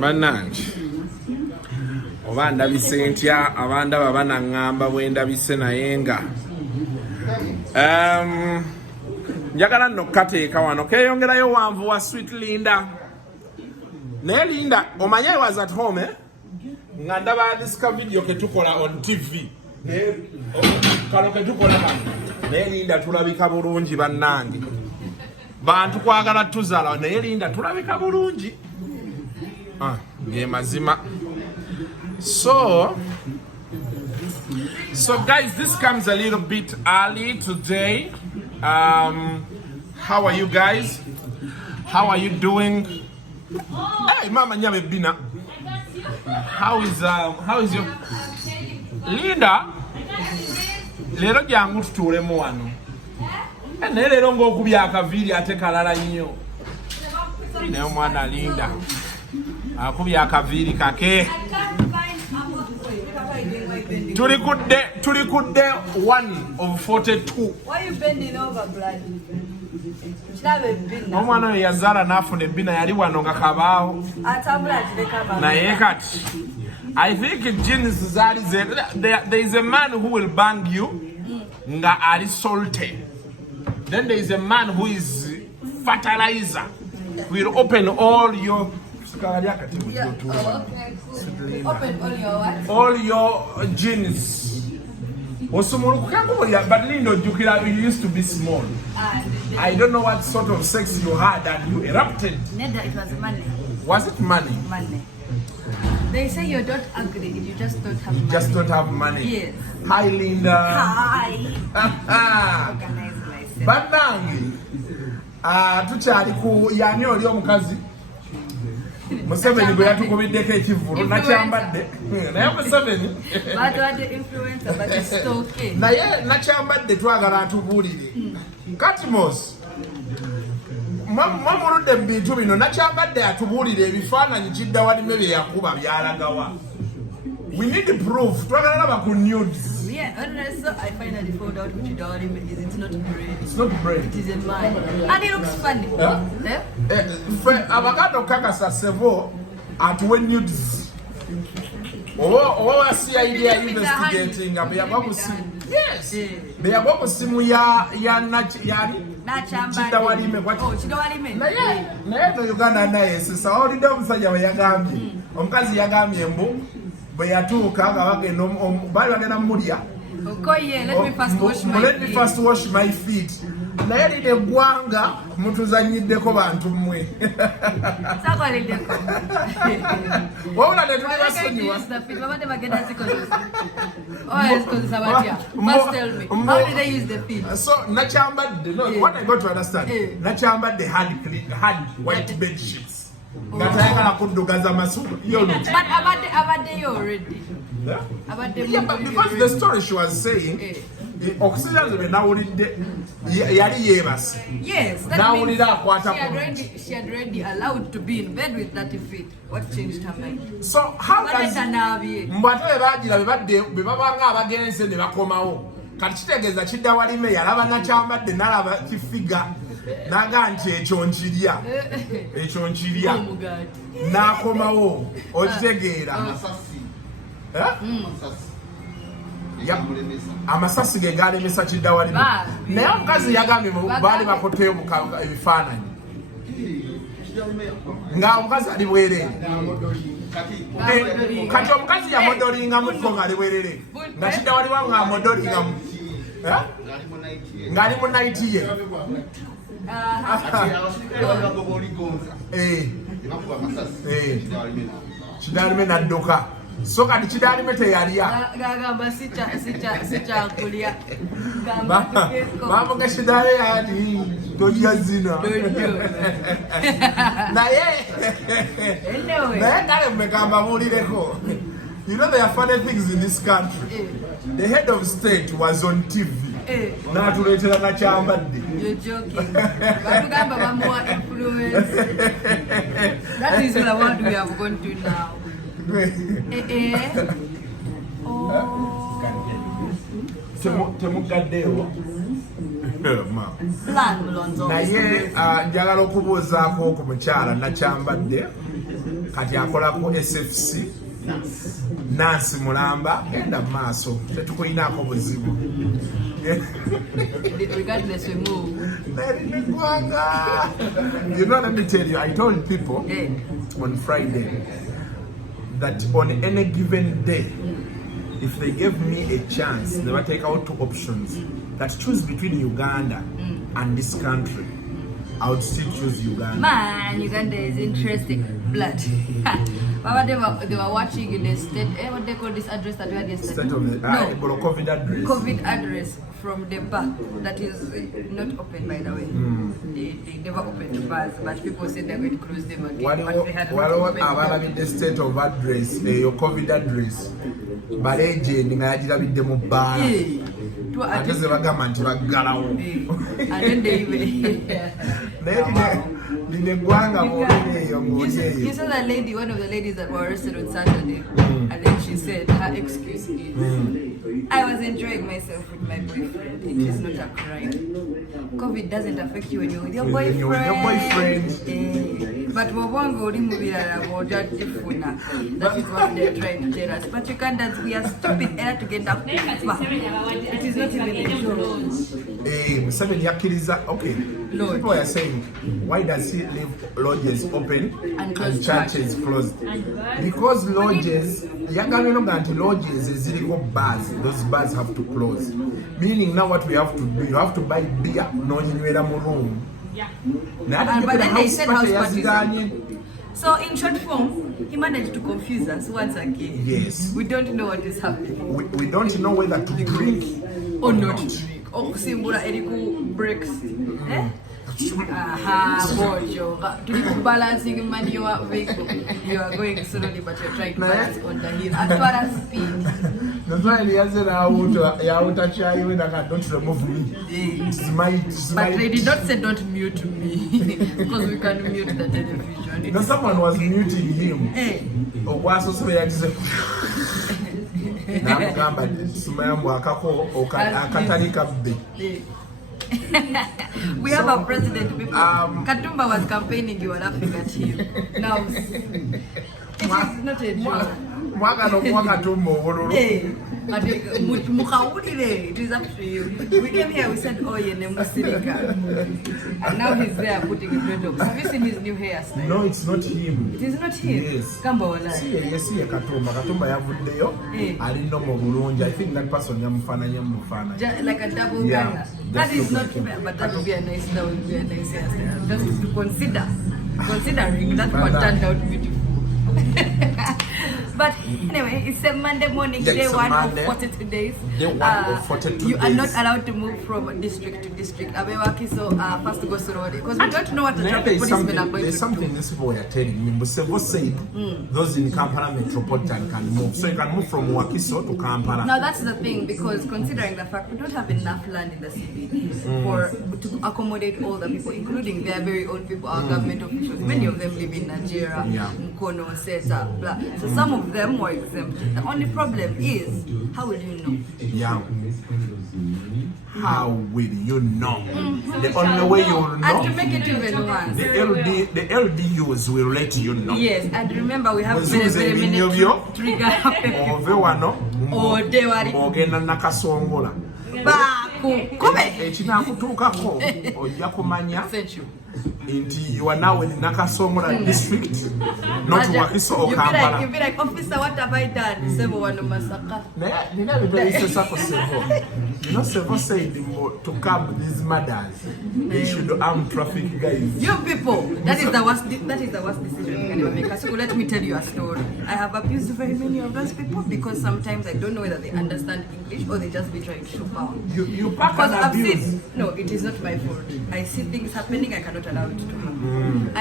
Bannange oba ndabise ntya abanda baba naŋŋamba bwe ndabise naye nga njagala nno kukateeka wano keeyongerayo wanvu wa Sweet Linda naye Linda omanye I was at home nga ndaba disika video ketukola on TV kano ketukola kano naye Linda tulabika bulungi bannange bantu kwagala tuzala naye Linda tulabika bulungi ge mazima. So guys, this comes a little bit early today. How are you guys? How are you doing? Hey mama nyabe bina. How is your Linda? Lero jangu tutulemu wano. Ne lero ng'okubya akaviri ate kalala nnyo. Ne omwana Linda. Akubya akaviri kake. Tulikudde 1 of 42. Why are you bending over, blood? Omwana oyo yazaala n'afuna ebbina yali wano nga kabaawo. Naye kati I think genes zaali there is a man who will bang you nga ali salty. Then there is a man who is fertilizer. Will open all your Open all your what? All your genes. But Lindo, you used to be small. I don't know what sort of sex you had and you erupted. Neither it was money. Was it money? Money. They say you don't agree, you just don't have money. Just don't have money. Yes. Hi Linda. Hi. Organize myself. Banangi. Tuchali ku yani oli omukazi. Museveni bwe yatukubiddeko ekivulu Nakyambadde naye Museveni influencer but it's still okay. Naye Nakyambadde twagala atubuulire Katimos mwamuludde mu bintu bino Nakyambadde atubuulire ebifaananyi Kidawalime bye yakuba byalagawa. We need proof. Twagala laba ku nudes. Yeah, and so I finally found out what Kidawalime is. It's not brain. It's not brain. It is a man. And it looks funny. Abaganda okakasa Sevo atuwe nudes. Oba CID ya investigating abeyagwa ku simu. Yes. Beyagwa ku simu ya Kidawalime. Oh, Kidawalime. Naye no Uganda naye sisa olidde omusajja bwe yagambye. Omukazi yagambye mbu bwe yatuuka nga bagenda bali bagenda mulya. Let me first wash my feet. Naye lino eggwanga mutuzanyiddeko bantu mmwe. Wabula ne tuli basonyiwa. How did they use the feet? So Nakyambadde, no, what I got to understand, Nakyambadde had white bed sheets. Gatayagala kuddugaza masulu. But abadde you already. Yeah, but because the story she was saying, okusiraze be nawulidde yali yeebase. Yes, that nawulira means akwata she had already allowed to be in bed with 30 feet. What changed her mind? So how does mbwate bebagira be babanga abagenze ne bakomawo. Kati kitegeeza Kidawalime yalaba Nakyambadde nalaba kifiga naga nti ekyo nkirya n'akomawo okitegeera amasasi ge galemesa Kidawalime naye omukazi yagambye baali bakoteyo ebifaananyi nga omukazi ali bwereere kati omukazi yamodolinga muko ng'ali bwereere nga Kidawalime ng'amodolinga ng'ali mu naiti ye. Kidawalime n'adduka so kati Kidawalime teyalya bamuga Kidawalime yati tojja zina naye kale mmekamba buulireko. You know there are funny things in this country. The head of state was on TV. N'atuleetera Nakyambadde. You're joking. Batugamba bamuwa influence. That is what we have gone to now. Temugaddeewo. Plan Lonzo. naye njagala okubuuzaako ku mukyala Nakyambadde kati akola ku SFC Nansi Mulamba genda mu maaso tetukuyinaako buzibu Regardless we move. You know, let me tell you, I told people on Friday that on any given day, if they gave me a chance, they would take out two options that choose between Uganda and this country. I would still choose Uganda. Man, Uganda is interesting. Blood. Baba, they were watching in the state. What they call this address that we had yesterday? State of the COVID address. COVID address from the bar that is not open, by the way. They never opened the bars, but people said they're going to close them again. But they had not opened the state of address, your COVID address. But agent nga yagirabidde mu bbaala ate ze bagamba nti baggalawo and then they even lino eggwanga bw'oli eyo ng'oli eyo. You saw that lady, one of the ladies that were arrested on Saturday, and then she said her excuse is, I was enjoying myself with my boyfriend. It is not a crime. COVID doesn't affect you when you're with your boyfriend. But Wabongo that is what they're trying to tell us. But Ugandans, we are stupid to get up. It is not even a joke. Museveni yakkiriza, okay. Lord. People are saying, why does he leave lodges open and churches closed? Because lodges, lodges is illegal bars. Those bars have to close. Meaning now what we have to do, you have to buy beer, no inywera mu room. Yeah. But then they said house parties. So in short form, he managed to confuse us once again. Yes. We don't know what is happening. We don't know whether to drink or not to drink. Oh, Simbura Eriku breaks. Bojo. To balancing money you are going slowly, but you're trying to balance on the hill at what speed. That's why he said, I would touch you when I don't remove me. But they did not say don't mute me because we can mute the television. No, someone was muting him. Namugamba simayambu akatali kabbe. We have a president, people. Katumba was campaigning, you were laughing at him. Now, it is not a joke. It is up to you. We came here, we said, oh, you're Musirika. And now he's there putting a dreadlocks. Have you seen his new hairstyle? No, it's not him. It is not him? Yes. Kamba wala. Yes, Katumba yavuddeyo. Alino mu bulungi. I think that person yamufana. Like a double ganger. That is not fair, but that would be a nice hairstyle. Just to consider. Considering that one turned out beautiful. But anyway, it's a Monday morning, day one of 42 days. You are not allowed to move from district to district. So first to go slowly because we don't know what the traffic policemen are going to do. There's something this boy are telling me. Sevo said those in Kampala metropolitan can move. So you can move from Wakiso to Kampala. Now that's the thing, because considering the fact we don't have enough land in the CBD to accommodate all the people, including their very own people, our government officials. Many of them live in Nigeria, Mkono, Seta, blah. So some of them were exempt. The only problem is, how will you know? Yeah. How will you know? The only way you will know. And to make it even worse, the LDUs will let you know. Yes, and remember we have very many trigger ogenda nakasongola ekinakutuukako ojja kumanya nti you are now in Nakasongola district, not Wakiso or Kampala. You'll be like, officer, what have I done? Sevo wano masaka. You know Sevo said to curb these murders, they should arm traffic guys. You people, that is the worst decision you can ever make. So let me tell you a story. I have abused very many of those people because sometimes I don't know whether they understand English or they just be trying to show power. You pack and abuse. No, it is not my fault. I see things happening, I cannot allow it to happen.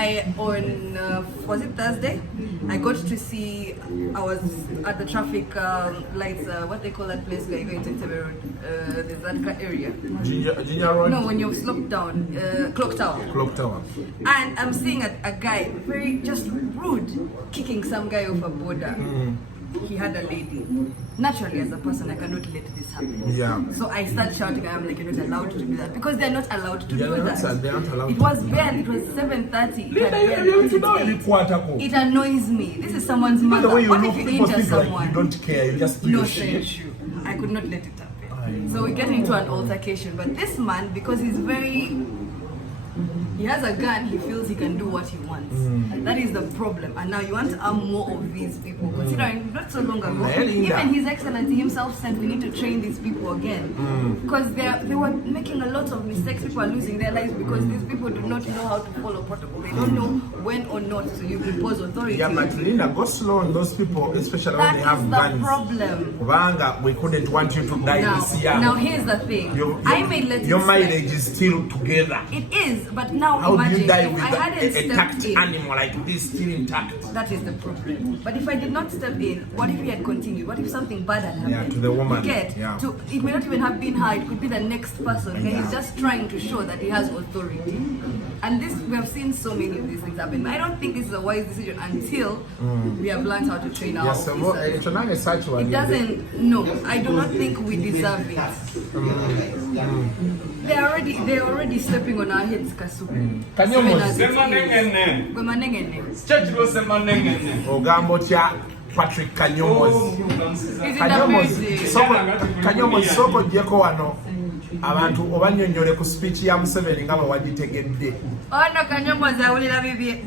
Was it Thursday? I got to see, I was at the traffic lights, what they call that place where you go into Sevo Road, there's that area. Junior Road? No, when you've sloped down, Clock Tower. Clock Tower. And I'm seeing a guy, very just rude, kicking some guy off a border. he had a lady. Naturally, as a person, I cannot let this happen. Yeah. So I started shouting, I'm like, you're not allowed to do that. Because they're not allowed to do They aren't that. allowed It was barely, it was 7:30. It annoys me. This is someone's By mother. the way, you What know, if you people injure think like someone? you don't care, you just do No, your shit. thank you. I could not let it happen. So we get into an altercation. But this man, because he's he has a gun, he feels he can do what he wants. That is the problem. And now you want to arm more of these people. Considering not so long ago, even His Excellency himself said we need to train these people again. Because they were making a lot of mistakes. People are losing their lives because these people do not know how to follow protocol. They don't know when or not to impose authority. Yeah, but Linda, go slow on those people, especially when they have guns. That is the problem. Vanga, we couldn't want you to die this year. Now here's the thing. Your marriage is still together. It is, but now how imagine do you die if with I hadn't a stepped intact in. animal like this still intact? That is the problem. But if I did not step in, what if he had continued? What if something bad had happened? Yeah, to the woman. It may not even have been her, it could be the next person. And he's just trying to show that he has authority. And this, we have seen so many of these things happen. I don't think this is a wise decision until we have learned how to train our officers. It doesn't, no, I do not think we deserve it. They're already stepping on our heads, Kasuku. Patrick Kanyomozi. Kanyomozi soko jeko wano. Abantu obanyonyole ku speech ya Museveni nga bawagitegedde. Ono Kanyomozi awulira bibye.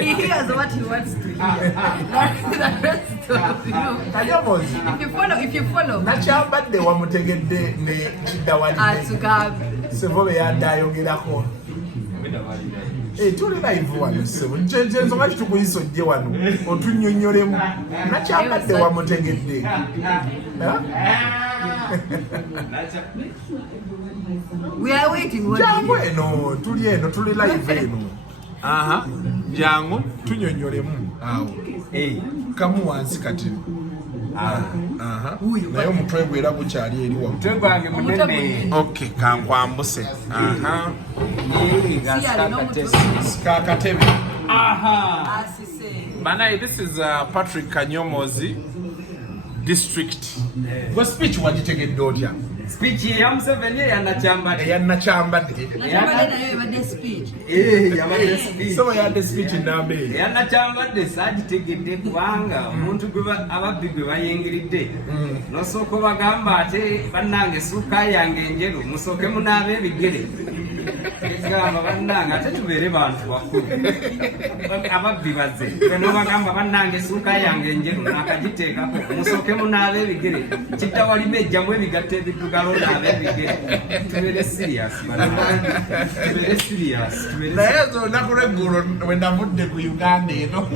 He hears what he wants to hear. That's the rest of you. Kanyomozi. If you follow. Nakyambadde wamutegedde ne Kidawalime. Atugambe. Sevo yandayongerako. Tuli live wano Sevo. Njenzo nga tukuyisa ojje wano. Otunnyonnyolemu. Nakyambadde wamutegedde. We are waiting. Jangu eno, tuli live eno. Jangu, tunyonyolemu. Kamu wansi kati. Naye omutwe gwera gukyali eri wamu. Omutwe gwange munene. Okay, kankwambuse. Kakatebe. Banaye, this is Patrick Kanyomozi district. Gwe speech wagitegedde otya? Speech ya Museveni ya Nakyambadde. Ya Nakyambadde. Nakyambadde speech. Yabadde speech. So yadde speech nambe. Ya Nakyambadde sagitegedde kubanga omuntu gwe ababbi gwe bayengeredde. Nosooka bagamba ate bannange suuka yange enjeru musooke munaabe ebigere. Egamba bannange ate tubeere bantu bakulu. Ababbi bazze. Bano bagamba bannange suuka yange enjeru nakagiteekako musooke munaabe ebigere. Kidawalime ejjamu ebigatte ebiddugalu naabe ebigere. Tubeere serious. Tubeere serious. Naye zo olunaku lw'eggulo we navudde ku Uganda eno.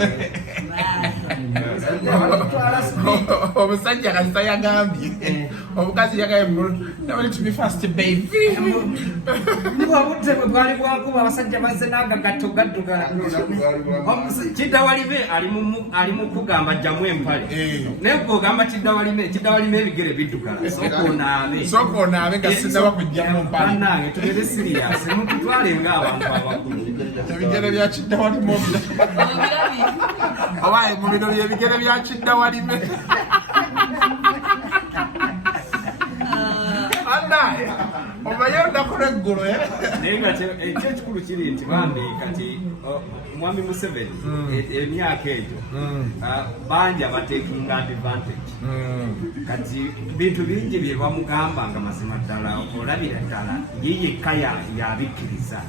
Omusajja kasita yagambye omukazi yagambye nabali to be fast baby. Obudde bwe bwali bwakuba abasajja bazze n'agagatto gaddugala. Kidawalime ali mu kugamba ajjamu empale. Naye bw'ogamba Kidawalime ebigere biddugala. Sooka onaabe nga sinnaba kujjamu mpale. Bannange tubeere serious. Mututwale ng'abantu abakulu. Ebigere bya Kidawalime Abaye mu bino by'ebigere bya Kidawalime. Annaye obaye olunaku lw'eggulo naye nga ekyekikulu kiri nti bambi kati mwami Museveni emyaka egyo bangi abatekinga advantage. Kati bintu bingi bye bamugamba nga mazima ddala olabira ddala ye yekka yabikkiriza.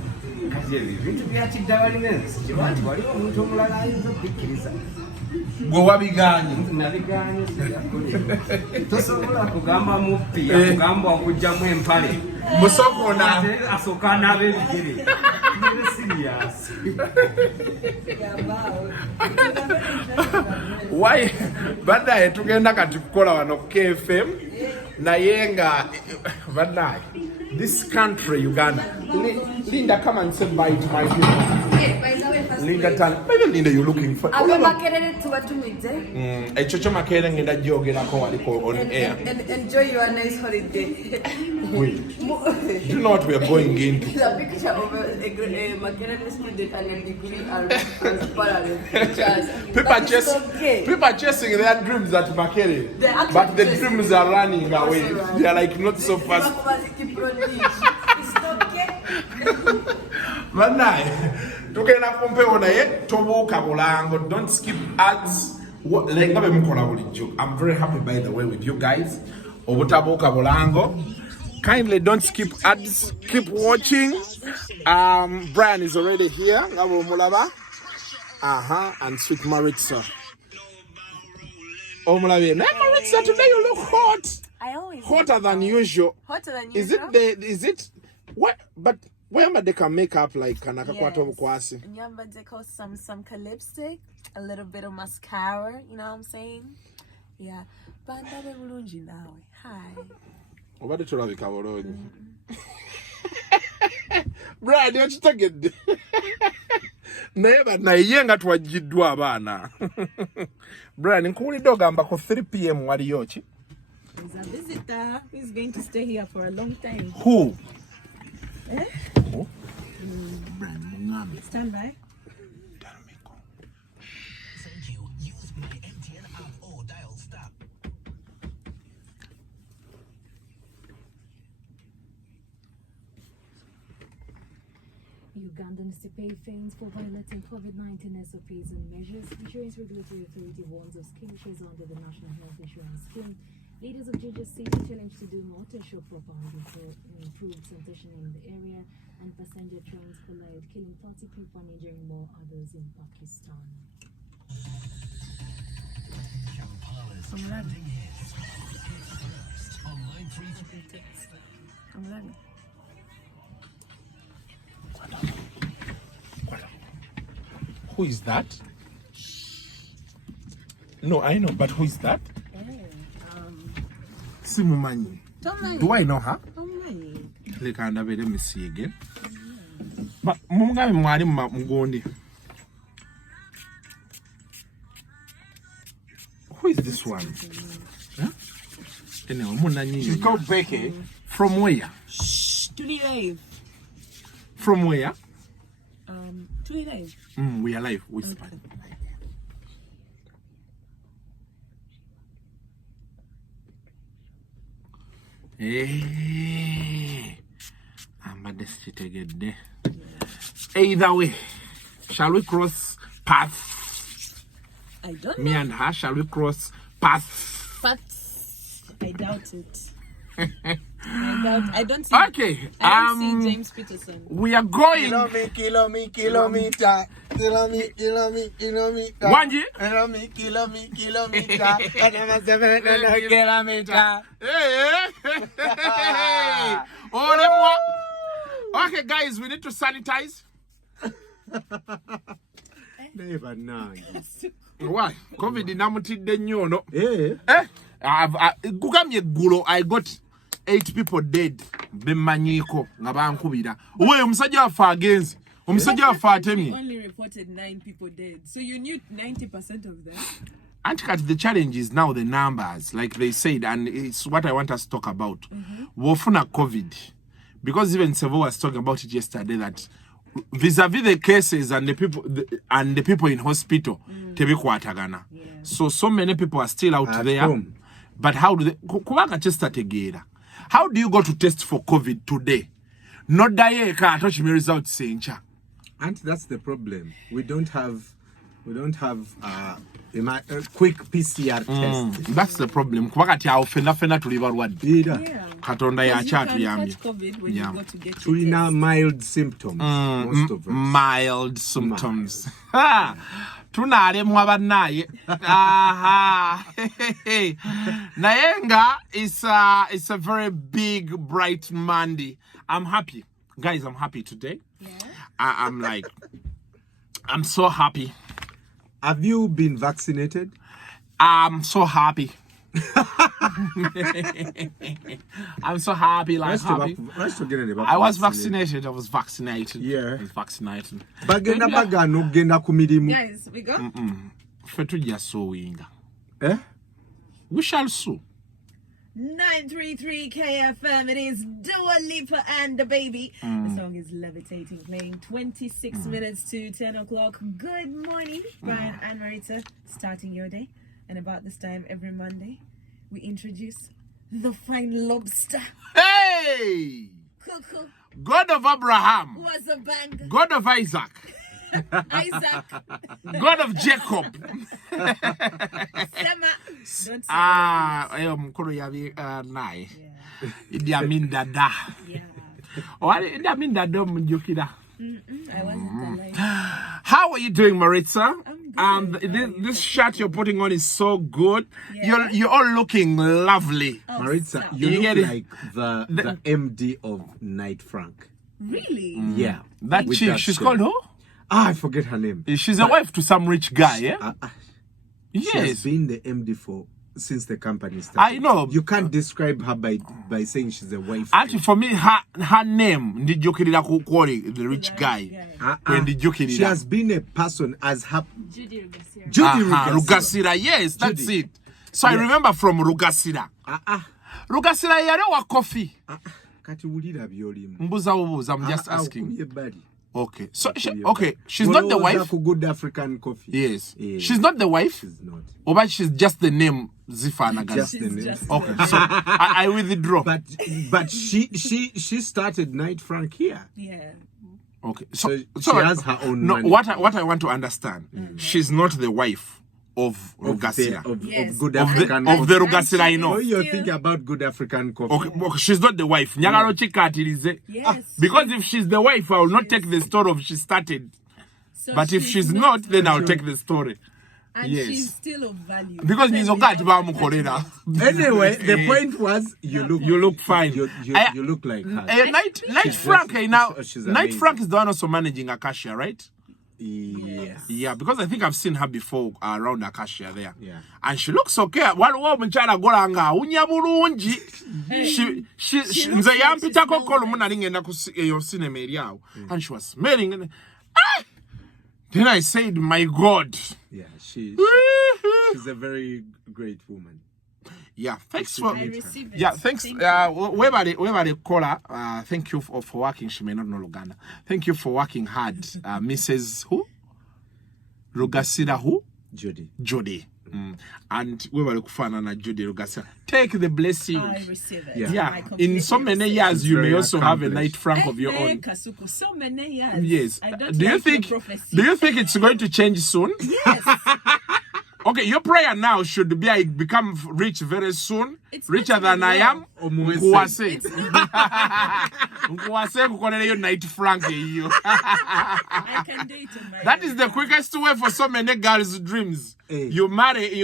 Kati ebyo bintu bya Kidawalime kiba nti waliwo omuntu omulala ayinza okubikkiriza. Gwe wabiganye. Nabiganye tosobola kugamba muppi akugamba okugjamu empale. Musokona asooka n'ab'ebigere. Serious. Why banaye tugenda kati kukola wano ku KFM naye nga banaye this country Uganda Linda, come and say bye to my people. Yeah, by the way, first Linda, maybe Linda, you're looking for. Echocho makere ngenda jyogerako waliko on air. And enjoy your nice holiday. Wait, do you know what we are going into? The picture of a Makerere student and a degree are parallel pictures. People are chasing their dreams at Makere, but the dreams are running away. They are like not so fast. Tugenda kumpewo naye tobuuka bulango. Don't skip ads. I'm very happy by the way with you guys. Obutabuuka bulango. Kindly don't skip ads. Keep watching. Brian is already here. Ngabo mulaba. And sweet Maritza. Oh mulabi. Maritza, today you look hot. I always hotter than usual. Hotter than usual. Is it what? But where they can make up like kanakakwato bukwasi. Nakyambadde some lipstick, a little bit of mascara, you know what I'm saying? Yeah. Bandabe bulungi nawe. Hi. Obadde tolabika bulungi. Brad, yokitegedde. Naye nga twajiddwa abaana. Brian, nkuwulidde ogamba ku 3 p.m. waliyo ki? He's a visitor. He's going to stay here for a long time. Who? Eh? Who? Brian, Mungami. Stand by. Thank you. Use my MTN app or dial star. Ugandans to pay fines for violating COVID-19 SOPs and measures. Insurance Regulatory Authority warns of scheme shares under the National Health Insurance Scheme. Leaders of Georgia see the challenge to do more to ensure proper improved sanitation in the area, and passenger trains collide, killing 30 people and injuring more others in Pakistan. Who is that? No, I know, but who is that? Simumanyi. Do I know her? Like I never let me see again. But Mungami mwali mgondi. Who is this one? Huh? She's called Becky. From where? Shh, to the live. From where? To the live. We are live. Whisper. Okay. I'm a desperate. Either way, shall we cross paths? I don't Me know. and her, shall we cross paths? But I doubt it. I don't see. Okay. I don't see James Peterson. We are going. Kilometer. Wanji. Kilometer. Hey. Okay, guys, we need to sanitize. Never know. Why? COVID namutidde nnyo no. Kugamye eggulo I got 8 people dead bemmanyiko nga bankubira. Owe omusajja waffe agenze. Omusajja waffe atemye. Only reported 9 people dead. So you knew 90% of them. Antikat, the challenge is now the numbers, like they said, and it's what I want us to talk about. Wofuna COVID. Because even Sevo was talking about it yesterday that vis-a-vis the cases and the people in hospital, tebikwatagana. So many people are still out there. Home. But how do they kubanga testa tegera? How do you go to test for COVID today? Not die ka atochi me results sencha. And that's the problem. We don't have a quick PCR test. That's the problem. Kubanga ti fena tuliba lwadde. Katonda ya chatu yamye. COVID when you go to get Truly now mild symptoms. Most of us. Mild symptoms. Tunalemwa bannaye. Nayenga is a very big bright Monday. I'm happy. Guys, I'm happy today. Yeah. I'm so happy. Have you been vaccinated? I'm so happy. I'm so happy, like happy. I was vaccinated. I was vaccinated. Yeah. I was vaccinated. Bagenda bagano genda ku mirimu. Guys, we go. Ffe tujja suwinga. Eh? We shall sue. 933 KFM. It is Dua Lipa and the Baby. The song is Levitating, playing 26 minutes to 10 o'clock. Good morning, Brian and Marita. Starting your day. And about this time every Monday, we introduce the fine lobster. Hey! Cuckoo God of Abraham. was a bang. God of Isaac. Isaac. God of Jacob. Sema. Don't say Mkuru yabi naye. Idi Amin Dada. yeah. Wali Idi Amin Dada mjukida. I wasn't alive. How are you doing, Maritza? I'm good. This shirt you're putting on is so good. Yeah. You're all looking lovely. Oh, Maritza, stop. you You look get it? like the MD of Night Frank. Really? Yeah. That With chick, that she's shirt. called who? I forget her name. She's a wife to some rich guy, yeah? She has Yes. been the MD since the company started. I know. You can't describe her by saying she's a wife. Actually, for me, her name, ndijukirira kukwoli, the rich guy. Ndijukirira. She has been a person as her Judy Rugasira. Judy Rugasira, yes, that's Judy. it. So I remember from Rugasira. Rugasira yale wa coffee. Kati wulira byolimu. Mbuza, I'm just asking. Okumbye bali. Okay. So she's not the wife. Ku good African coffee. Yes. Yeah. She's not the wife. She's not. Or but she's just the name Zifanagan. Just the name. just- Okay. So I withdraw. But she started Night Frank here. Yeah. Okay. So she has her own No, money. what I want to understand, she's not the wife of Rugasira. Of Yes. good Of African the coffee. Rugasira I know. Oh, you're Still- thinking about good African coffee. Okay, she's not the wife. Nyagalo chikatirize. Yes. Because if she's the wife, I will not take the story of she started. So But if she's not, then I'll take the story. and yes. she's still of value. Because nizogati bamukolera. Anyway, the point was you look fine. You I- look like her. Night Frank now. she's Night amazing. Frank is the one also managing Acacia, right? Yeah. Yeah, because I think I've seen her before around Acacia there. Yeah. And she looks okay. Waliwo omukyala golanga awunya bulungi. She nze yampitako kolo muna lingenda ku eyo cinema eri awo. And she was smelling. And, then I said, my God. Yeah, she's a very great woman. Yeah, thanks for. I receive it. Yeah, thanks. Thank Webale caller. Thank you for working. She may not know Luganda. Thank you for working hard, Mrs. Who? Rugasira who? Jody. And we were kufana Jody Rugasira. Take the blessing. I receive it. Yeah. I In so many completely years, you may very also have a accomplished. Night Frank of your receive it. own. Kasuko, so many years. Yes. I don't Do you like think? your prophecy. Do you think it's going to change soon? Yes. Okay, your prayer now should be I become rich very soon, It's richer not than I am. Omuwese. Nkuwase. Nkuwase kukolera yo Night Frank eyo. I can date on my That is the quickest way for so many girls' dreams. Hey. You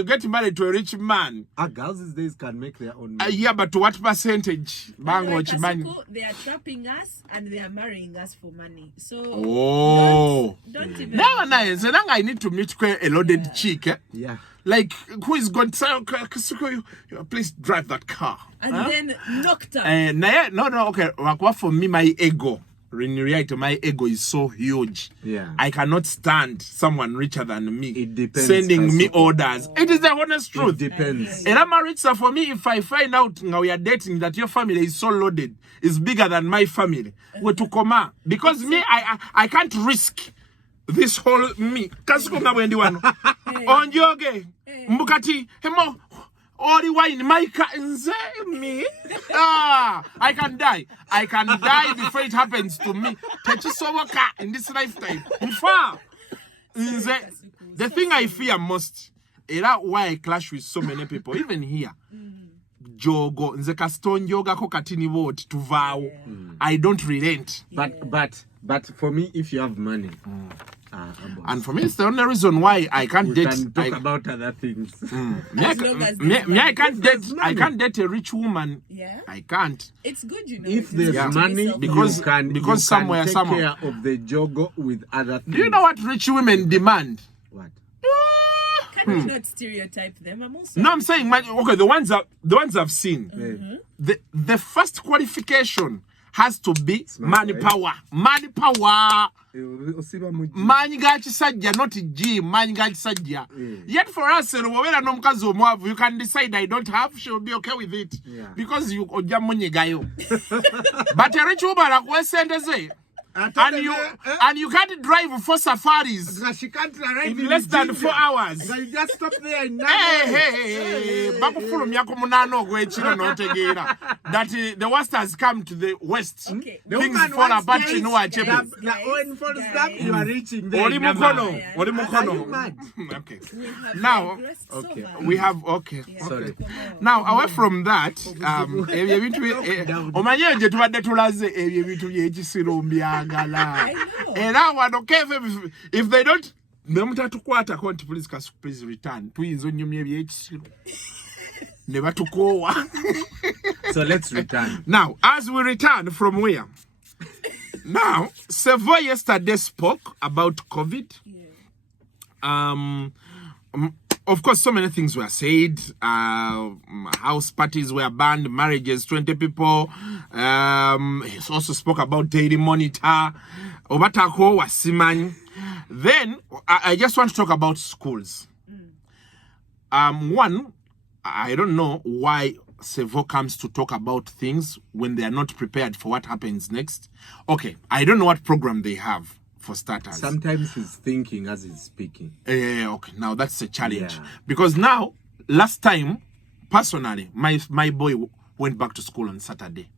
get married to a rich man. Girls these days can make their own money. Yeah, but to what percentage? Bango Like chimani. Kasuko, they are trapping us and they are marrying us for money. So Oh. don't even. Now I need to meet a loaded chick. Eh? Yeah. Like who is going to say, Kasuko, please drive that car. And then knocked up. No, okay. What for me, my ego. In reality, my ego is so huge. Yeah. I cannot stand someone richer than me. It depends, Sending me Kasuko. orders. It is the honest It truth. depends. And I'm married, so for me, if I find out now we are dating that your family is so loaded, is bigger than my family, we're to come because me, I can't risk this whole me. Kasuko ngabwendi wano. Onjoge. Mbukati. Hemo. Ori wine Maika nze me. I can die. I can die before it happens to me. Techisowoka in this lifetime. Mfa. Nze. The thing I fear most is why I clash with so many people, even here. Jogo nze kastonjoga ko katini word to vow. I don't relent. But for me, if you have money, And for me, it's the only reason why I can't we date. can talk about other things. As long as there's I can't date. There's I money. can't date a rich woman. Yeah. I can't. It's good, you know. If It's there's good to be money, self-reliant. Because you somewhere, can take somehow. care of the jogo with other things. Do you know what rich women demand? What? I do not stereotype them. I'm also. No, I'm saying, okay, the ones I've seen. The first qualification has to be money power. Money power. Money gachisajja, not G. Money gachisajja. Yet for us, you can decide I don't have. She'll be okay with it because you oja money gayo. But a rich woman like send and you can't drive for safaris. She can't arrive in less than 4 hours. You just stop there in Hey. That the worst has come to the west. Okay. Things fall apart. You know what? you are reaching there. Okay. Now, we have Sorry. Now, away from that, if they don't, please return. So let's return. Now, as we return from where? Now, Sevo yesterday spoke about COVID. Of course, so many things were said. House parties were banned, marriages, 20 people. He also spoke about daily monitor. Obatako was Siman. Then, I just want to talk about schools. One, I don't know why Sevo comes to talk about things when they are not prepared for what happens next. Okay, I don't know what program they have. For starters, sometimes he's thinking as he's speaking. Okay, now that's a challenge because now, last time, personally, my boy went back to school on Saturday.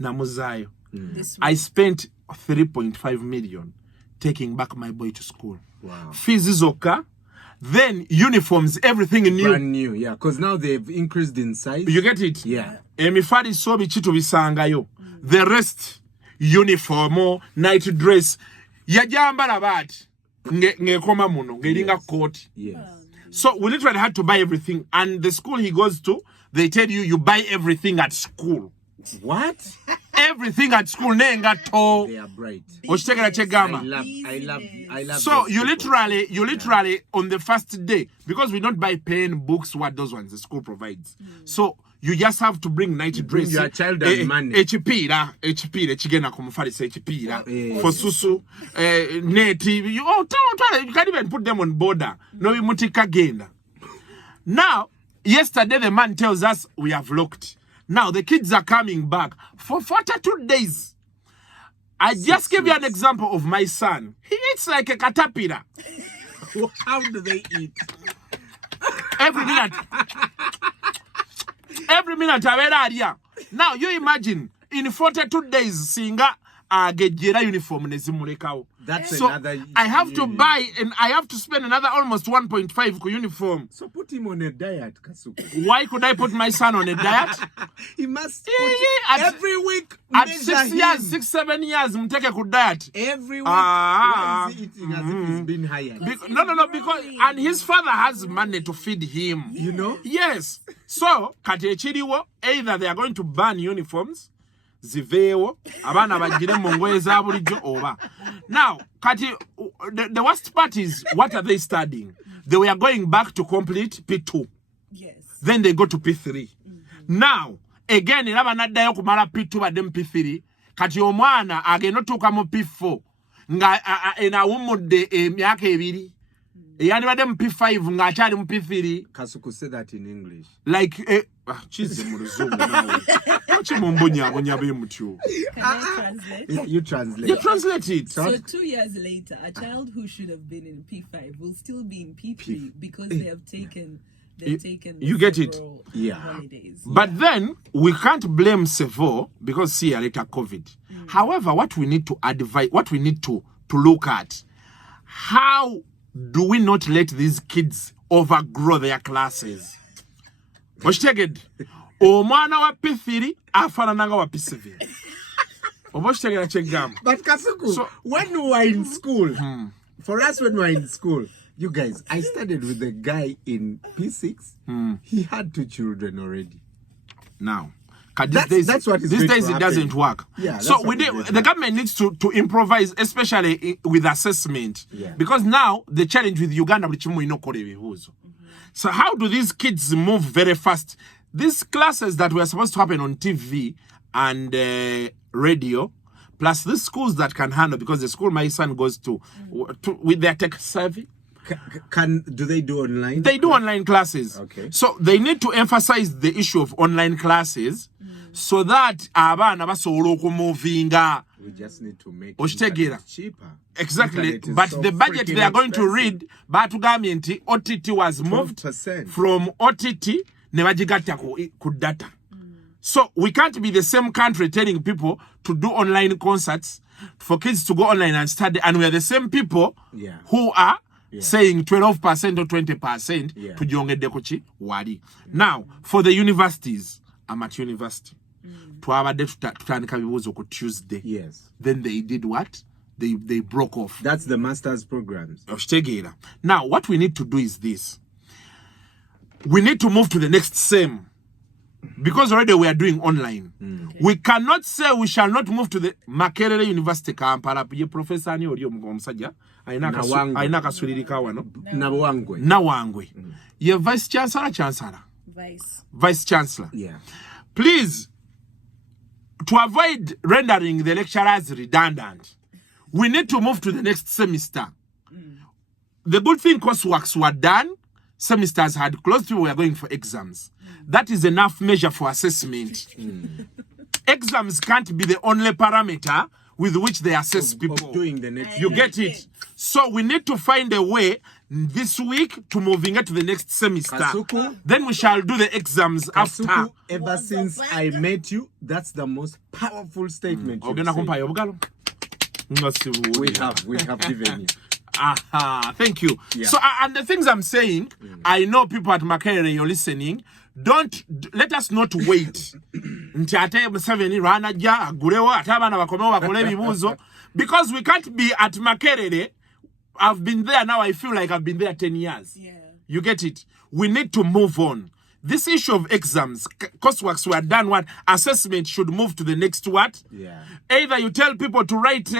Namuzayo, I spent 3.5 million taking back my boy to school. Wow. Fees is okay. Then uniforms, everything new. Brand new, yeah, because now they've increased in size. You get it? Yeah. Emifadi sobi chitu bisangayo. The rest, uniform, night dress. Yajambala bati ngekoma muno ngelinga coat. Yes. So we literally had to buy everything, and the school he goes to, they tell you buy everything at school. What? Everything at school nenga to. They are bright. Oshitegera chegama. I love. So you literally on the first day, because we don't buy pen, books, what those ones the school provides. So you just have to bring night dress. Your child and money. HP, chigena kumufalisa HP for susu, neti. You can't even put them on border. No, we mutika genda. Now, yesterday the man tells us we have locked. Now the kids are coming back for 42 days. I just gave you an example of my son. He eats like a caterpillar. How do they eat? Every minute. Every minute, now you imagine in 42 days, singa gejera uniform nezimulekao. That's so another. I have to buy and I have to spend another almost 1.5 for uniform. So put him on a diet, Kasuku. Why could I put my son on a diet? He must every week. At 6 years, 6, 7 years, mteke ku diet. Every week, why is he eating as if he's been hired? No, because and his father has money to feed him. You know? Yes. So, kati echiriwo, either they are going to ban uniforms, zivewo, abana bagire mu ngoye za bulijjo oba. Now, kati the worst part is, what are they studying? They were going back to complete P2. Yes. Then they go to P3. Now, again, ilaba naddayo kumala P2 badem P3, kati omwana agenda tuka mu P4 nga enawumudde emyaka ebiri. Yani badem P5 nga achali mu P3. Kasuku, say that in English. Like chize mu luzungu nawe. Ochi mumbunya be mutyo. Can I translate? You translate. You translate it. So 2 years later, a child who should have been in P5 will still be in P3 because they have taken you get it. Holidays. But then we can't blame Sevo because see later COVID. However, what we need to advise, what we need to look at, how do we not let these kids overgrow their classes? Oshiteged omwana wa P3 afanananga wa P7. Oboshitegera chegam. But Kasuku, when we were in school, for us when we were in school, you guys, I studied with a guy in P6. He had 2 children already. Now, that's what is these going days to it doesn't happen. work. Yeah, so the government needs to improvise, especially with assessment. Yeah. Because now the challenge with Uganda, which we know, So how do these kids move very fast? These classes that were supposed to happen on TV and radio, plus the schools that can handle, because the school my son goes to with their tech savvy. Do they do online? They do online classes. Okay. So they need to emphasize the issue of online classes so that abana basobola okumuvinga. We just need to make it cheaper. Exactly. But so the budget they are going to read, batugambye nti OTT was moved 12%. from OTT ne bagigatta ku data. So we can't be the same country telling people to do online concerts for kids to go online and study, and we are the same people who are saying 12% or 20% tugyongedde ku ki wali. Now, for the universities, I'm at university. Twabadde tutandika bibuuzo ku Tuesday. Yes. Then they did what? They broke off. That's the master's programs. Now, what we need to do is this. We need to move to the next SEM. Because already we are doing online. Okay. We cannot say we shall not move to the Makerere University Kampala. Ye professor ani oli omusajja aina kasulirika wano. Nawangwe. Ye vice chancellor. Vice chancellor. Yeah. Please, to avoid rendering the lecturers redundant, we need to move to the next semester. The good thing, courseworks were done. Semesters had closed. People were going for exams. That is enough measure for assessment. Exams can't be the only parameter with which they assess people. Doing the next you get it? So we need to find a way this week to moving it to the next semester. Kasuku, then we shall do the exams Kasuku, after. Ever since I met you, that's the most powerful statement you've said. We have given you. Aha, thank you. Yeah. So, and the things I'm saying, I know people at Makerere, you're listening. Let us not wait. Because we can't be at Makerere. I've been there now. I feel like I've been there 10 years. Yeah. You get it? We need to move on. This issue of exams, courseworks were done. What assessment should move to the next what? Yeah. Either you tell people to write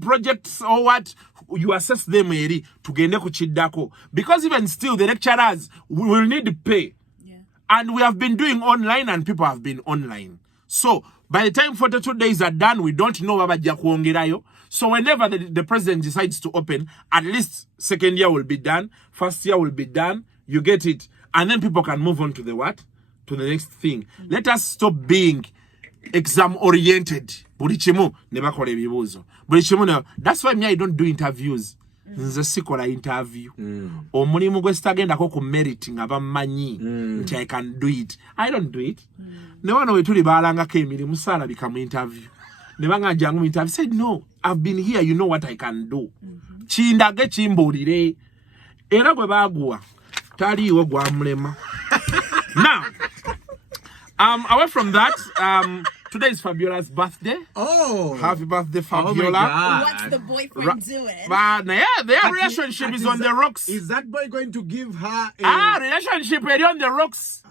projects or what, you assess them to get kuchidako. Because even still, the lecturers will need pay. Yeah. And we have been doing online, and people have been online. So by the time 42 days are done, we don't know babajja kuongerayo. So whenever the president decides to open, at least second year will be done, first year will be done. You get it? And then people can move on to the what? To the next thing. Let us stop being exam-oriented. Bulichimu nebakole bibuzo. Bulichimu. That's why me I don't do interviews. Nze sikola interview. Omulimu gwe stagenda ko ku merit nga bamanyi nti I can do it. I don't do it. Ne wano we tuli balanga ke emirimu sala bikamu interview. Ne banga jangu interview said no, I've been here, you know what I can do. Chindage chimbulire. Era gwe baguwa. Taliwo gwa mulema. Now, away from that, today is Fabiola's birthday. Oh, happy birthday, Fabiola! Oh my God. What's the boyfriend doing? Their relationship is on the rocks. Is that boy going to give her a... relationship is on the rocks.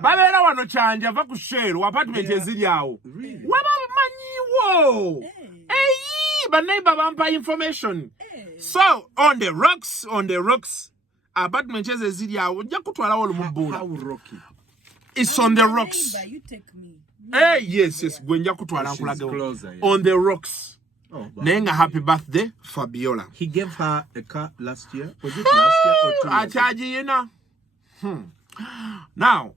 Babera wano chanja va kushare apartment ezili awo. Really? Wabamanyiwo. Hey, but neighbor bampa information. So on the rocks. Apartment ezili awo. Jakutwala wolo mubula. How rocky? It's on the rocks. You take me. Hey, yes. Gwenja kutwala Closer, yeah. on the rocks. Oh, wow. Nenga happy birthday, Fabiola. He gave her a car last year. Was it last year or 2 years? Achaji, you know. Now,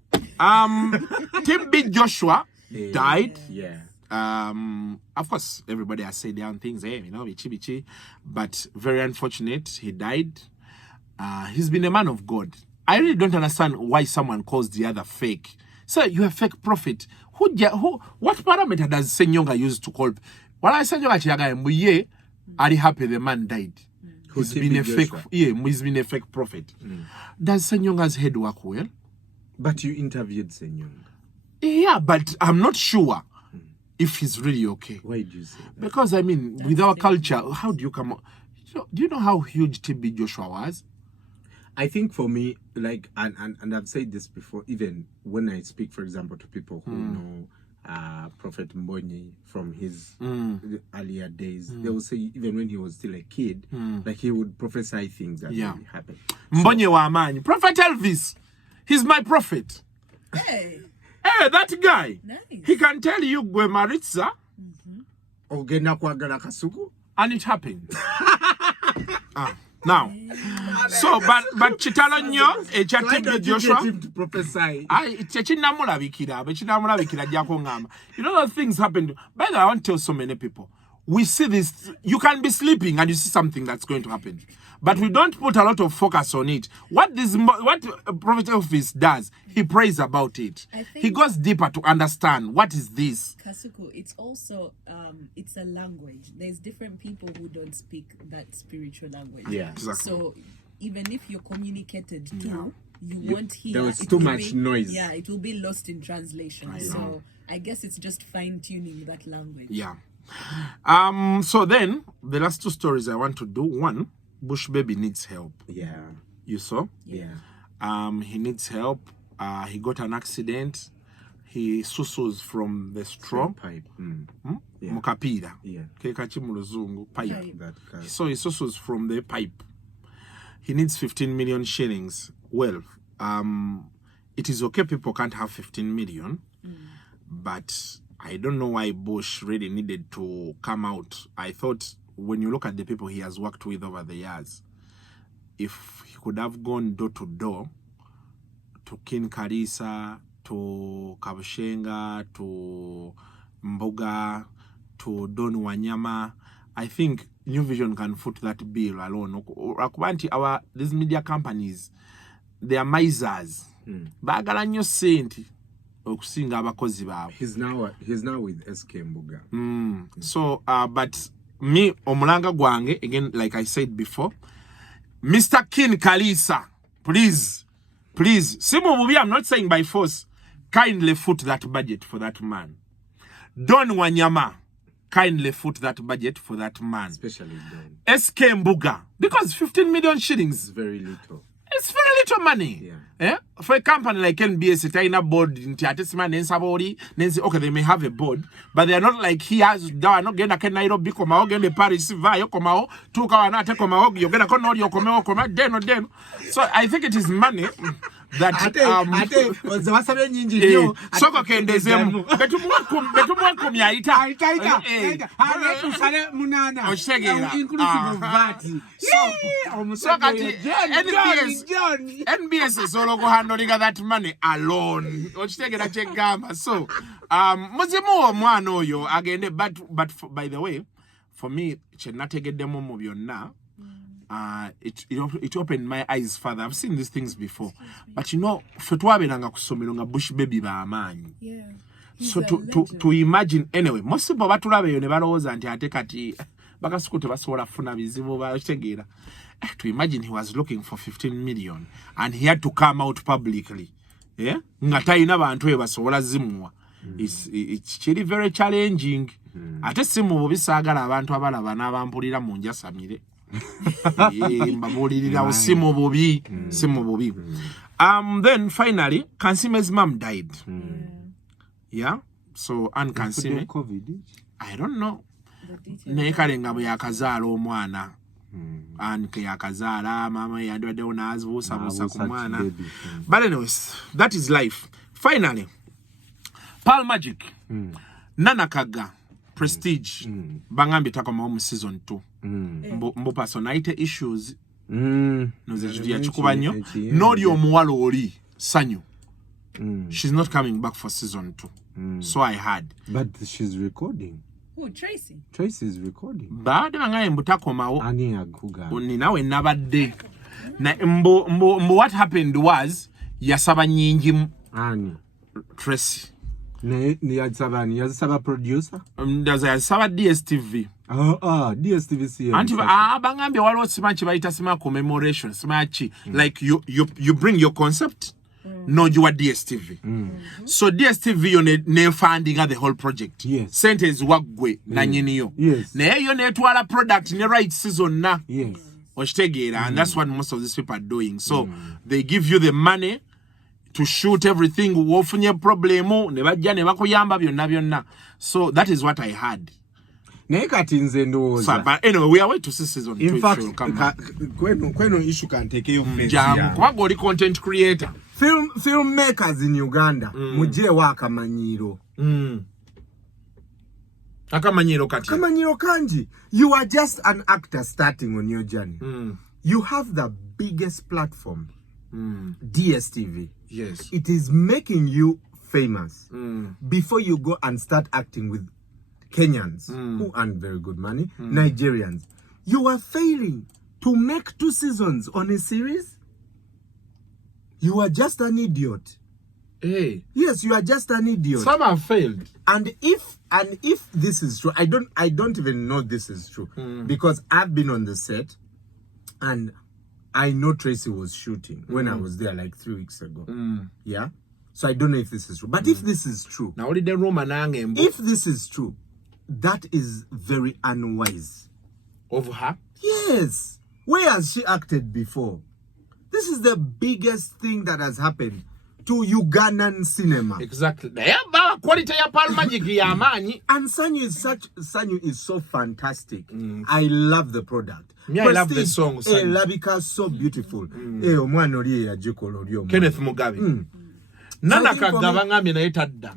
Tim B. Joshua died. Yeah. Of course, everybody has said their own things, bichi, but very unfortunate, he died. He's been a man of God. I really don't understand why someone calls the other fake. So you're a fake prophet. What parameter does Senyonga use to call? Well, I said you are happy the man died. He's been a fake. Yeah, he's been a fake prophet. Does Senyonga's head work well? But you interviewed Senyonga. Yeah, but I'm not sure if he's really okay. Why do you say that? Because I mean, with our culture, how do you come up? Do you know how huge TB Joshua was? I think for me, like, and I've said this before, even when I speak, for example, to people who know Prophet Mbonyi from his earlier days. They will say even when he was still a kid, like he would prophesy things that will happen. Mbonyi wa amani. Prophet Elvis, he's my prophet. Hey. Hey, that guy. Nice. He can tell you Gwe Maritza. Ogenda kwagala kasuku. And it happened. Now, so but Chitalo nyo Why Joshua. him to prophesy? You know that things happen. By the way, I want to tell so many people. We see this. You can be sleeping and you see something that's going to happen, but we don't put a lot of focus on it. What Prophet Elvis does, he prays about it. He goes deeper to understand what is this. Kasuku, it's also it's a language. There's different people who don't speak that spiritual language. Yeah, exactly. So even if you're communicated to, you won't hear. There was it too will much noise. Yeah, it will be lost in translation. So I guess it's just fine tuning that language. Yeah. So then the last two stories I want to do. One, Bush Baby needs help. Yeah. You saw? Yeah. He needs help. He got an accident. He susus from the straw. Pipe. Yeah. Mukapira. Yeah. Kekachi muluzungu pipe. That kind. So he susus from the pipe. He needs 15 million shillings. Well, it is okay people can't have 15 million, but I don't know why Bush really needed to come out. I thought when you look at the people he has worked with over the years, if he could have gone door to door to King Karisa, to Kabushenga, to Mboga, to Don Wanyama, I think New Vision can foot that bill alone. These media companies, they are misers. Bagala nyo senti okusinga abakozi baabwe. He's now with SK Mbuga. So but me omulanga gwange, again, like I said before, Mr. King Kalisa, please, Simu Bubi, I'm not saying by force, kindly foot that budget for that man. Don Wanyama, kindly foot that budget for that man. Especially Don. SK Mbuga, because 15 million shillings It's very little. It's very little money. Yeah. For a company like NBS, it's in a board in okay, they may have a board, but they are not like he has. They are not getting a Nairobi komao, getting Paris via komao, two kawanate komao, you're gonna call your komao, den. So I think it is money that soko kendezemu betumwa kumyaita so NBS is all handling that money alone. Ochitegera chegamba. So muzimu omwana oyo agende, but by the way, for me chenategeddemu mu byonna. It opened my eyes further. I've seen these things before, but you know, fetwaberanga kusomero nga Bush Baby baamanyi. Yeah. So to imagine anyway, most people batulabeyo ne balowooza nti ate kati bakasuku tebasobola kufuna bizibu bakitegeera. To imagine he was looking for 15 million and he had to come out publicly. Yeah? Nga talina bantu we basobola zimuwa. It's really very challenging. Ate simu bubi saagala abantu abalaba n'abampulira mu njasamire. Simu bubi. Then finally, Kansime's mom died. Yeah. So Ann Kansime, I don't know. Nekalenga bwe yakazaala omwana. Ann ke yakazaala mama yadwadde onaazibuusa ku mwana. But anyways, that is life. Finally, Pearl Magic, Nana Kaga, Prestige, Bangambi takomawo mu season 2. Mbo personality issues. Nozejulia chikuba nnyo. Noli omuwala oli Sanyu. She's not coming back for season 2. So I heard. But she's recording. Who, Tracy? Tracy is recording. Baade bangaye mbutakomawo. Ani akuga. Ninawe nabadde. Na mbo what happened was yasaba nyingi Ani. Tracy. Ni yasaba producer? Yasaba DSTV. DSTV see. Anti bangambye waliwo simanchi bayita sima commemoration simachi. Like you bring your concept. No, you are DSTV. So DSTV you ne funding the whole project. Yes. Sentence wagwe na nyiniyo. Yes. Ne yo netwala product ne right season na. Yes. And that's what most of these people are doing. So they give you the money to shoot everything. Wofunye problemu ne bajja ne bakuyamba byonna. So that is what I had. Naye kati nze ndowooza. But anyway, we are waiting to see season 2. In fact, kweno issue can take you face. Kubaga oli content creator. Filmmakers in Uganda, mujirewo akamanyiro. Akamanyiro kati. Akamanyiro kanji. You are just an actor starting on your journey. You have the biggest platform, DSTV. Yes. It is making you famous. Before you go and start acting with Kenyans who earn very good money, Nigerians, you are failing to make 2 seasons on a series. You are just an idiot. Hey. Yes, you are just an idiot. Some have failed. And if this is true, I don't even know this is true because I've been on the set and I know Tracy was shooting when I was there like 3 weeks ago. Yeah. So I don't know if this is true. But if this is true, if this is true, that is very unwise. Of her? Yes. Where has she acted before? This is the biggest thing that has happened to Ugandan cinema. Exactly. Quality ya Palmagic ya amani. And Sanyu is so fantastic. I love the product. I love the song. Labika is so beautiful. Kenneth Mugabe. Nana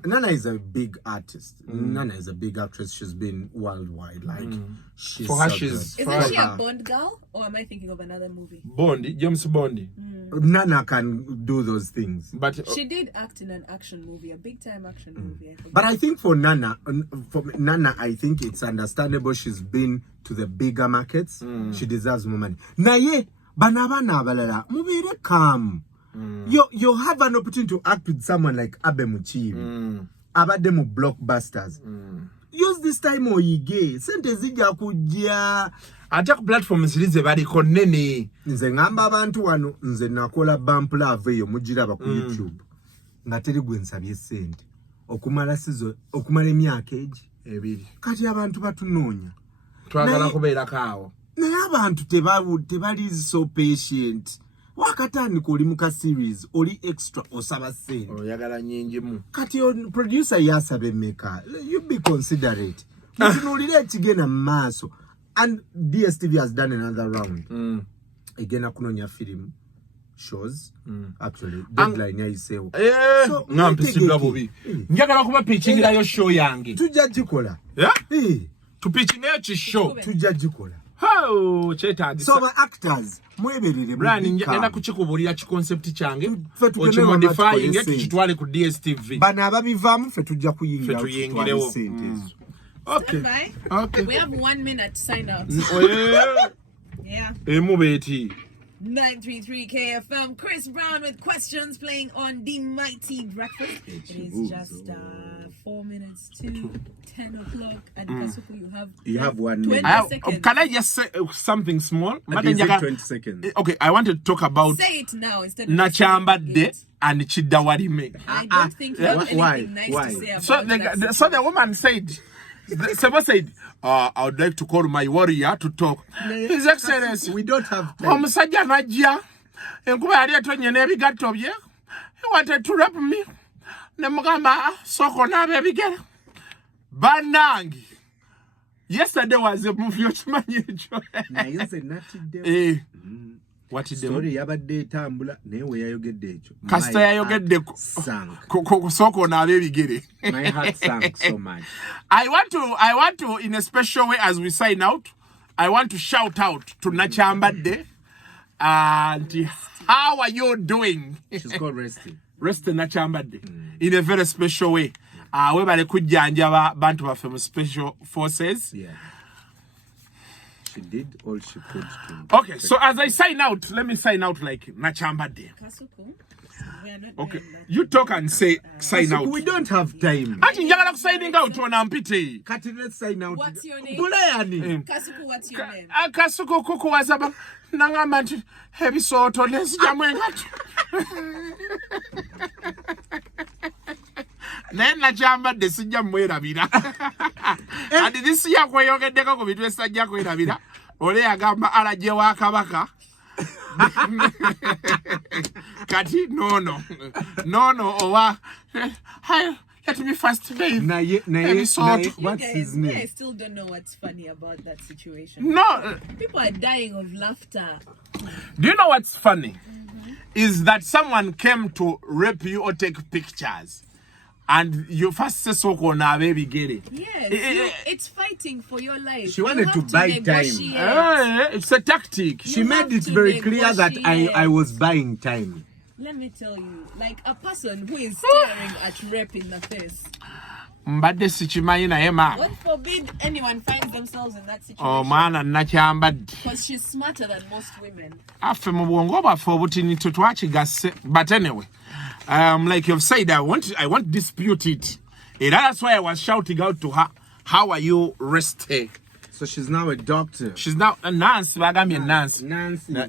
Nana is a big artist. Nana is a big actress. She's been worldwide. Like she's for her, so she's good. Isn't she a Bond girl, or am I thinking of another movie? Bondi, James Bondi. Nana can do those things. But She did act in an action movie, a big time action movie. But I think for Nana, I think it's understandable. She's been to the bigger markets. She deserves more money. Naye banabana balala mubire calm. You have an opportunity to act with someone like Abe Muchibi. Abademu blockbusters. Use this time oyige. Sente zija kujia. attack platforms zilize bali konene. Nze ngamba abantu wano nze nakola bump love eyo mujiraba ku YouTube. Ngateri gwe nsabye sente. Okumala emyaka ebiri. Kati abantu batunoonya. Twagala kubeera kaawo. Naye abantu tebali so patient. Wakatandika oli muka series oli extra osaba sente. Oyagala nyingi mu. Kati producer yasabe meka. You be considerate. Mutunulire ekigenda maaso. And DSTV has done another round. Again akunonya film shows. Actually deadline ya Sevo. So nampisidwa bubi. Njagala kuba pitching yo show yange. Tujja gikola. Yeah? To pitching each show. Tujja gikola. Oh, cheta. So the actors mweberere brand ngenda kuchikubulira chi concept change. Ochi modifying kitwale ku DSTV. Bana ababivaamu fe tujja kuyingira. Okay. Okay. We have 1 minute to sign out. Yeah. Emubeti. 933 KFM. Chris Brown with questions playing on the Mighty Breakfast. It is just 4 minutes to 10 o'clock. And Kasuku, you have 1 minute. minute. Seconds. Can I just say something small? Okay, 20 seconds. Okay, I want to talk about Say it now instead of Nakyambadde and Kidawalime. I don't think you have anything nice to say about that. So the woman said, Sevo said, I would like to call my warrior to talk. His Excellency, we don't have time. Omusajja najja enkuba yali etonye n'ebigatto bye. He wanted to rap me. Ne mugamba soko n'ab'ebigere. Bannange. Yesterday was a movie okimanyi ekyo. Naye nze natiddewo. Watiddemu. Story yabadde etambula naye we yayogedde ekyo. Kasita yayogedde ku soko n'ab'ebigere. My heart sank so much. I want to in a special way as we sign out, I want to shout out to Nakyambadde. And how are you doing? She's called Resting. Resting Nakyambadde in a very special way. We bale kujjanjaba bantu baffe mu special forces. Yeah. She did all she could to. Okay, so as I sign out, let me sign out like Nakyambadde. Kasuku, we are not Okay, doing that. you talk and say sign out. We don't have time. Ati njagala ku signing out ona mpite. Kati let's sign out. What's your name? Bulayani. Kasuku, what's your name? Kasuku kukuwaza ba nangamba nti ebisooto nesijjamu engatu. Naye Nakyambadde sijja mwerabira. Ati this year kweyogeddeko ku bintu esajja kwerabira. Ole yagamba alajje wa Kabaka. Kati no owa. Let me first bathe. What's his name? I still don't know what's funny about that situation. No. People are dying of laughter. Do you know what's funny? Is that someone came to rape you or take pictures. And you first say so na baby get it. Yes, it's fighting for your life. She wanted to buy time. It's a tactic. She made it very clear that I was buying time. Let me tell you, like a person who is staring at rape in the face. Mbadde sikimanyi naye ma. God forbid anyone finds themselves in that situation. Oh man, Nakyambadde. Because she's smarter than most women. Affe mu bwongo bwaffe obutini tetwakigasse. But anyway, like you've said, I won't dispute it. And that's why I was shouting out to her, how are you rested? So she's now a doctor. She's now a nurse. Nancy.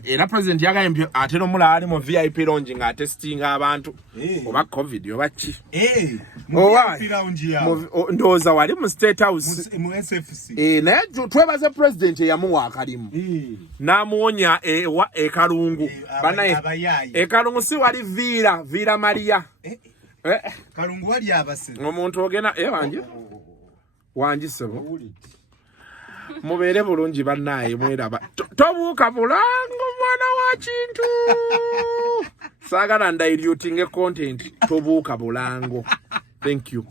Era president yagambye ate nomula ali mu VIP lounge nga testing abantu. Oba COVID oba chi. VIP lounge ya. Ndoza wali mu State House. Mu SFC. Naye twebaza president yamuwa akalimu. Namuonya Kalungu. Banaye. Kalungu si wali Vira Maria. Kalungu wali abase. Omuntu ogena wanje Sevo. Mubere bulungi bannaye mweraba tobuuka bulango mwana wa kintu saagala ndailutinge content tobuuka bulango. Thank you.